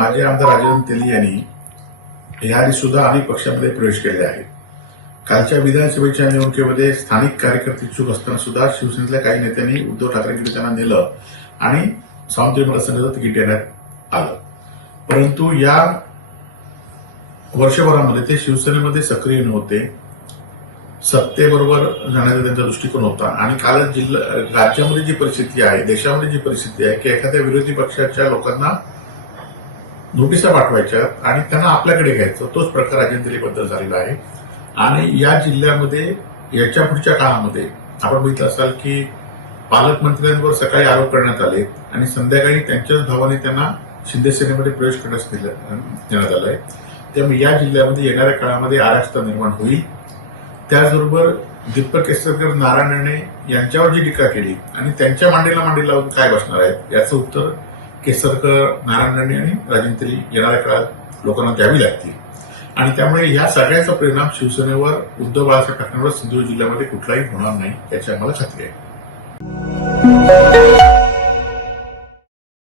माजी आमदार राजेंद्र तेली यांनी याआधी सुद्धा अनेक पक्षामध्ये प्रवेश केले आहे कालच्या विधानसभेच्या निवडणुकीमध्ये स्थानिक कार्यकर्ते इच्छुक असताना सुद्धा शिवसेनेतल्या काही नेत्यांनी उद्धव ठाकरेंकडे त्यांना नेलं आणि सावंतवाडी मतदारसंघाचं तिकीट देण्यात आलं. परंतु या वर्षभरामध्ये ते शिवसेनेमध्ये सक्रिय नव्हते. सत्तेबरोबर जाण्याचा त्यांचा दृष्टिकोन होता. आणि काल जिल्हा राज्यामध्ये जी परिस्थिती आहे देशामध्ये जी परिस्थिती आहे की एखाद्या विरोधी पक्षाच्या लोकांना नोटिसा पाठवायच्या आणि त्यांना आपल्याकडे घ्यायचं. तोच प्रकार अजिंठ्याबद्दल झालेला आहे. आणि या जिल्ह्यामध्ये याच्या पुढच्या काळामध्ये आपण बघितलं असाल की पालकमंत्र्यांवर सकाळी आरोप करण्यात आले आणि संध्याकाळी त्यांच्याच भावाने त्यांना शिंदे सेनेमध्ये प्रवेश करण्यास देण्यात देण्यात आहे त्यामुळे या जिल्ह्यामध्ये येणाऱ्या काळामध्ये अराजकता निर्माण होईल. त्याचबरोबर दीपक केसरकर नारायणने यांच्यावर जी टीका केली आणि त्यांच्या मांडीला मांडी लावून काय बसणार आहेत याचं उत्तर केसरकर नारायण आणि राजेंद्री येणाऱ्या काळात लोकांना द्यावी लागतील. आणि त्यामुळे या सगळ्याचा परिणाम शिवसेनेवर उद्धव बाळासाहेब ठाकरेंवर सिंधुदुर्ग जिल्ह्यामध्ये कुठलाही होणार नाही याची आम्हाला खात्री आहे.